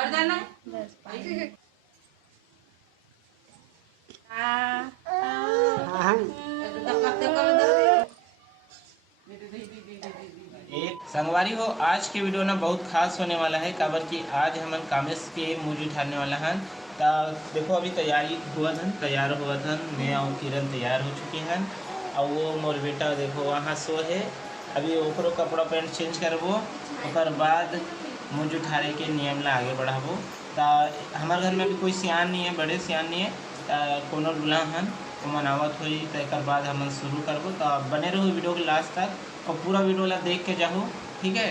कर देना संगवारी हो। आज के वीडियो ना बहुत खास होने वाला है, काबर कि आज हमन कामेश के मूज उठाने वाला हैं। तो देखो अभी तैयारी हुआ था, तैयार हुआ था, मैं और किरण तैयार हो चुके हैं। और वो मोर बेटा देखो वहाँ सो है। अभी ओकरो कपड़ा पैंट चेंज करबो, ओकर बाद मूज उठाने के नियम ला आगे बढ़ाबो। तो हमारे घर में अभी कोई सियान नहीं है, बड़े सियान नहीं है, तो कोनो दूल्हा हन वो मनावत हुई। तो एक बाद हम शुरू करबो। तो बने रहो वीडियो के लास्ट तक और पूरा वीडियो ला देख के जाओ, ठीक है।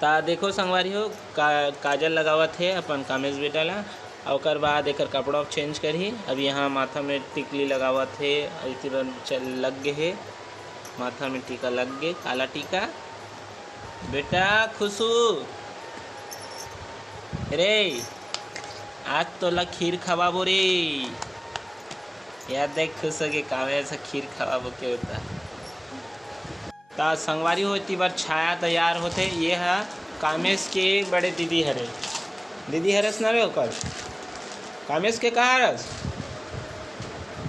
तो देखो संगवारी हो, काजल लगावत है अपन कामेश बेटा ला। और बाद एक कपड़ा चेंज करी। अब यहाँ माथा में टिकली लगावत है, चल लग गए है, माथा में टीका लग गए, काला टीका। बेटा खुशू रे, आज तो ला खीर खवाबो रे। याद देख खुश के कावे ऐसा खीर खवाबो के होता। तो संगवारी हो इतनी बार छाया तैयार होते। ये है कामेश के बड़े दीदी हरे, दीदी हरस ना रे ओकर कामेश के कहा हरस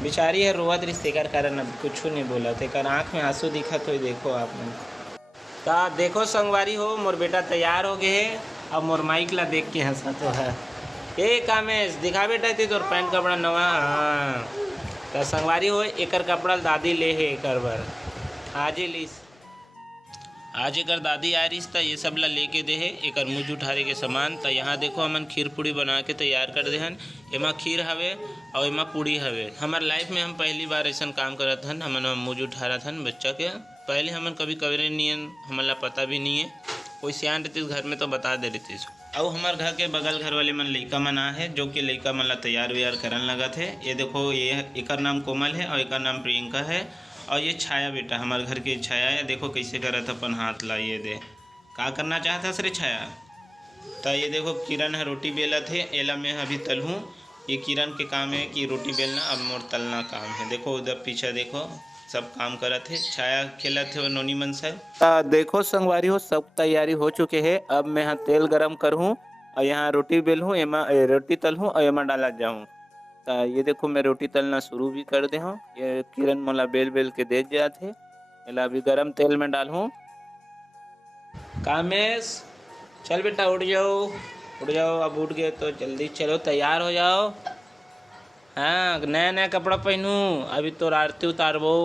बिचारी है रोवत रिश्ते कर कारण अब कुछ नहीं बोला थे, कर आँख में आंसू दिखा तो देखो आपने। तो देखो संगवारी हो, मोर बेटा तैयार हो गए है। अब मोर माइक ला देख के हंसा तो है। ए कामेश दिखा बेटा थी तोर पैंट कपड़ा नवा। हाँ तो संगवारी हो, एकर कपड़ा दादी ले है एकर बर आज ही लीस। आज एकर दादी आ रही था, ये सब ला लेके दे है एकर मुँह उठारे के सामान। तो यहाँ देखो हमन खीर पूड़ी बना के तैयार कर दे हन। एमा खीर हवे और एमा पूड़ी हवे। हमार लाइफ में हम पहली बार ऐसा काम करत हन, हमन मुँह उठा रहा था बच्चा के। पहले हमन कभी कवरे नहीं, हमन ला पता भी नहीं है। कोई सियान रहती घर में तो बता दे रही। और हमारे घर के बगल घर वाले मन लड़का मन आ है, जो कि लड़का मन ला तैयार व्यार करन लगा थे। ये देखो ये एकर नाम कोमल है और एकर नाम प्रियंका है। और ये छाया बेटा हमारे घर की छाया है। देखो कैसे करत अपन हाथ ला, ये दे का करना चाहता सर छाया। तो ये देखो किरण है रोटी बेला थे, एला मैं अभी तलूँ। ये किरण के काम है कि रोटी बेलना, अब मोर तलना काम है। देखो उधर पीछे देखो सब काम करत है, छाया खेलत है और नोनी मन से। देखो संगवारी हो, सब तैयारी हो चुके है। अब मैं यहाँ तेल गरम करूँ और यहाँ रोटी बेलूँ, एमा रोटी तलूँ और एमा डाला जाऊँ। ये देखो मैं रोटी तलना शुरू भी कर दे हूँ। ये किरण मोला बेल बेल के दे जाते। एला अभी गरम तेल में डालूँ। कामेश चल बेटा उठ जाओ, उठ जाओ। अब उठ गए तो जल्दी चलो तैयार हो जाओ। हाँ नया नया कपड़ा पहनूँ, अभी तो आरती उतारबो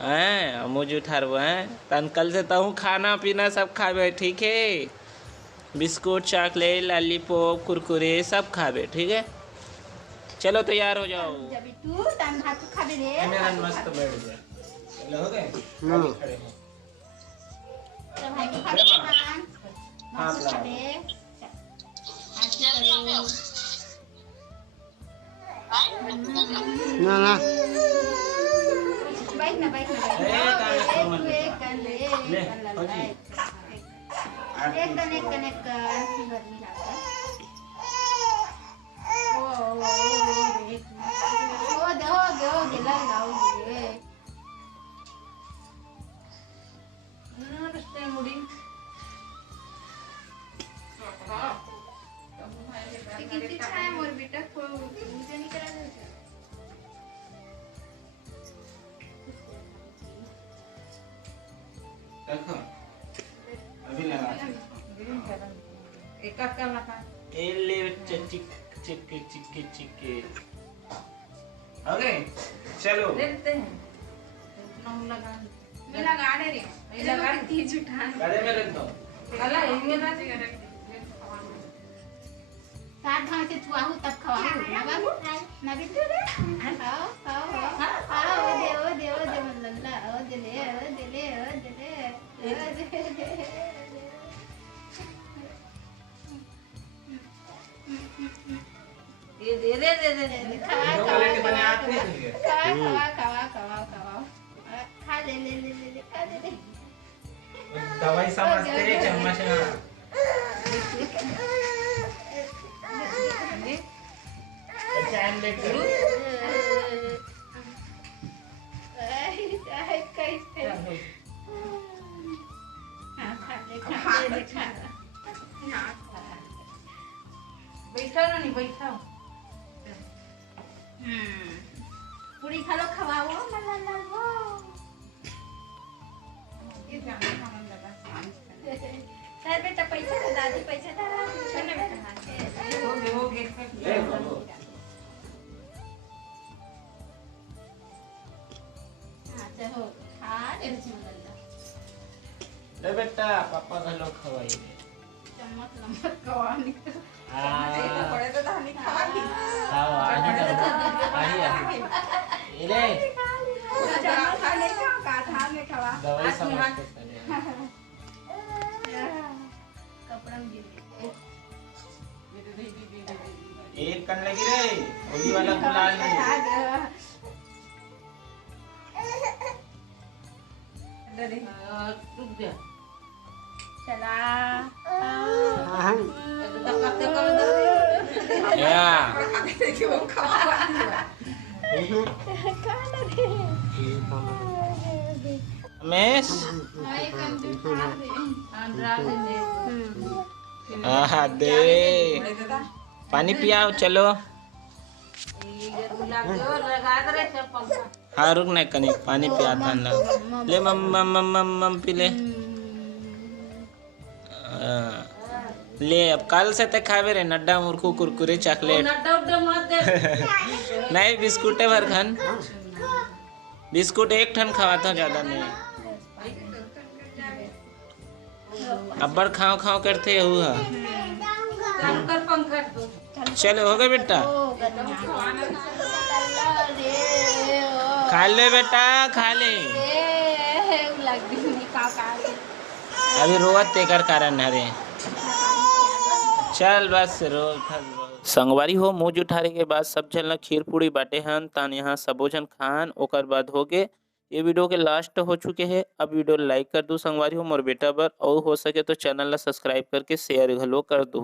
हैं, मुझे उठारबो हैं। तन कल से तहूँ खाना पीना सब खाबे, ठीक है। बिस्कुट चॉकलेट लॉलीपॉप कुरकुरे सब खाबे, ठीक है। चलो तैयार हो जाओ। मेरा मस्त बैठ गया। चलो हो गए खड़े हैं। ना ना किती छाया मोर बेटा को मुझे नहीं करा दे। देखो अभी लगा एक का लगा ए ले चिक चिक चिक चिक। ओके चलो देखते हैं नम लगा। मैं लगा दे रे, मैं लगा तीज उठा गाड़ी में रख दो। अला ये ना साथ ढंग से छुआहू तब खवाहू ना बाबू ना बिट्टू रे। आओ ओ दे मल्ला ओ दे ले ये दे खवा के बने हाथ नहीं धुले। खा ले खा ले दवाई समझते चम्मच ना। चैन ले करो। खा ले बैठो ना नहीं बैठो पूरी खा लो खवाओ ला ला ला वो ये जाने हमन लगा सर बेटा पैसा दे दादी पैसा दे चलने बेटा हो गए ले बाबू अच्छा हो हाँ टेंशन मत लो ले बेटा पापा का लोग खवाई चम्मच नमक कवानी बड़े तो धानी खा ली खाओ आही ले खा ले का धान में खवा दवाई समझ के चले कपड़ा में गिर एक कन लगी रे होली वाला गुलाल नहीं रुक जा चला तो करते कम दे या देखिए वो खवा रमेश हाय कंप्यूटर अंडा दे आहा दे बड़े दादा पानी पियाओ चलो ये गुलाब जो लगा दे सब पंखा हाँ रुक नहीं कनी पानी पिया था ना ले मम मम मम मम मम पी ले ले अब कल से तक खावे रे नड्डा मुर्खू कुरकुरे चॉकलेट नड्डा उड्डा मत दे नहीं बिस्कुटे भर खन बिस्कुट एक ठन खवाता ज्यादा नहीं अब्बड़ खाओ खाओ करते हुआ कर पंखा दो चलो हो गए बेटा खा ले बेटा खा ले अभी रोवत तेकर कारण हरे चल बस रो संगवारी हो मुँह जुठारे के बाद सब झन खीर पूड़ी बाटे हन तान यहाँ सबो झन खान ओकर बाद हो गए ये वीडियो के लास्ट हो चुके हैं। अब वीडियो लाइक कर दो संगवारी हो मोर बेटा बर और हो सके तो चैनल ला सब्सक्राइब करके शेयर घलो कर दो।